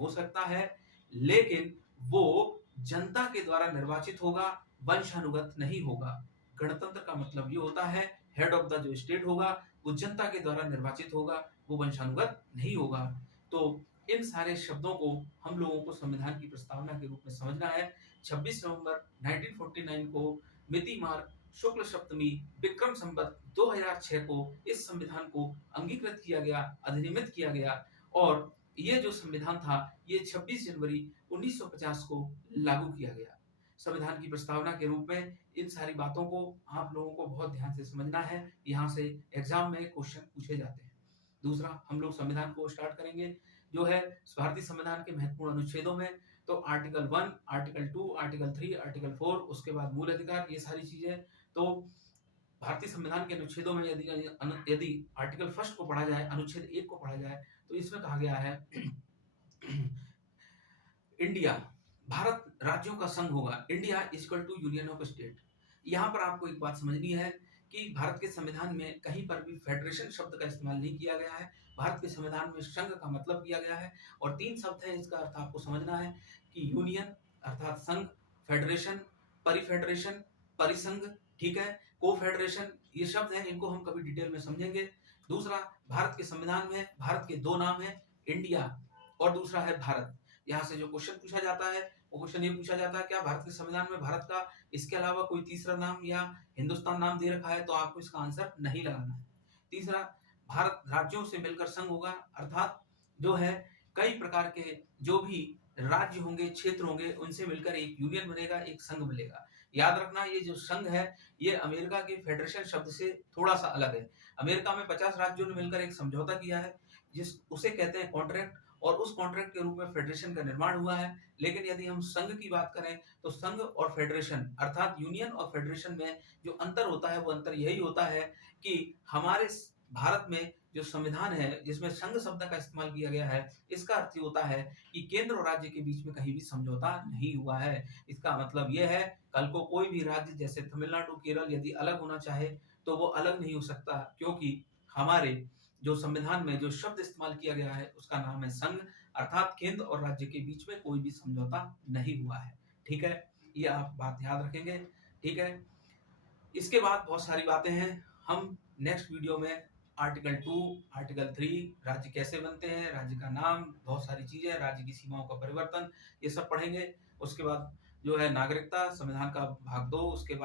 हो सकता है, लेकिन वो जनता के द्वारा निर्वाचित होगा, वंशानुगत नहीं होगा। गणतंत्र का मतलब ये होता है हेड ऑफ द जो स्टेट होगा, वो जनता के द्वारा निर्वाचित होगा, वो वंशानुगत नहीं होगा। तो इन सारे शब्दों को हम लोगों को संविधान की प्रस्तावना के रूप में समझना है। 26 नवंबर 1949 को मिति मार्ग शुक्ल सप्तमी विक्रम संवत 2006 को इस संविधान को अंगीकृत किया गया, अधिनियमित किया गया और ये जो संविधान था, ये 26 जनवरी 1950 को लागू किया गया। संविधान की प्रस्तावना के रूप में इन सारी बातों को आप लोगों को बहुत ध्यान से समझना है, यहाँ से एग्जाम में क्वेश्चन पूछे जाते हैं। दूसरा, हम लोग संविधान को स्टार्ट करेंगे, जो है भारतीय संविधान के महत्वपूर्ण अनुच्छेदों में, तो आर्टिकल 1, आर्टिकल 2, आर्टिकल 3, आर्टिकल 4, उसके बाद मूल अधिकार, ये सारी चीजें। तो भारतीय संविधान के अनुच्छेदों में यदि आर्टिकल फर्स्ट को पढ़ा जाए, अनुच्छेद 1 को पढ़ा जाए, तो इसमें कहा गया है इंडिया, भारत राज्यों का संघ होगा। India is equal to union of state. यहाँ पर आपको एक बात समझनी है कि भारत के संविधान में कहीं पर भी फेडरेशन शब्द का इस्तेमाल नहीं किया गया है। भारत के संविधान में संघ का मतलब किया गया है और 3 शब्द हैं, इसका अर्थ आपको समझना है कि यूनियन अर्थात संघ, फेडरेशन, परिफेडरेशन, परिसंघ, ठीक है, कोफेडरेशन, ये शब्द हैं, इनको हम कभी डिटेल में समझेंगे। दूसरा, भारत के संविधान में भारत के 2 नाम हैं, इंडिया और दूसरा है भारत। यहाँ से जो क्वेश्चन पूछा जाता है, वो क्वेश्चन ये पूछा जाता है, क्या भारत के संविधान में भारत का इसके अलावा कोई तीसरा नाम या हिंदुस्तान नाम दे रखा है? तो आपको इसका आंसर नहीं लगाना है। तीसरा, भारत राज्यों से मिलकर संघ होगा, अर्थात जो है कई प्रकार के जो भी राज्य होंगे, क्षेत्र होंगे, उनसे मिलकर एक यूनियन बनेगा, एक संघ बनेगा। याद रखना, ये जो संघ है, ये अमेरिका के फेडरेशन शब्द से थोड़ा सा अलग है। अमेरिका में 50 राज्यों ने मिलकर एक समझौता किया है, जिस उसे कहते हैं कॉन्ट्रैक्ट, और उस कॉन्ट्रैक्ट के रूप में फेडरेशन का निर्माण हुआ है। लेकिन यदि हम संघ की बात करें, तो संघ और फेडरेशन अर्थात यूनियन और फेडरेशन में जो अंतर होता है, वो अंतर यही होता है कि हमारे भारत में जो संविधान है, जिसमें संघ शब्द का इस्तेमाल किया गया है, इसका अर्थ ये होता है कि केंद्र और राज्य के बीच में कहीं भी समझौता नहीं हुआ है। इसका मतलब ये है, कल को कोई भी राज्य जैसे तमिलनाडु, केरल यदि अलग होना चाहे, तो वो अलग नहीं हो सकता, क्योंकि हमारे जो संविधान में जो शब्द इस्तेमाल किया गया है, उसका नाम है संघ, अर्थात केंद्र और राज्य के बीच में कोई भी समझौता नहीं हुआ है। ठीक है? ये आप बात याद रखेंगे। ठीक है? इसके बाद बहुत सारी बातें हैं। हम नेक्स्ट वीडियो में आर्टिकल 2, आर्टिकल 3, राज्य कैसे बनते हैं, राज्य का नाम, बहुत सारी चीजें, राज्य की सीमाओं का परिवर्तन, ये सब पढ़ेंगे। उसके बाद जो है नागरिकता, संविधान का भाग 2, उसके बाद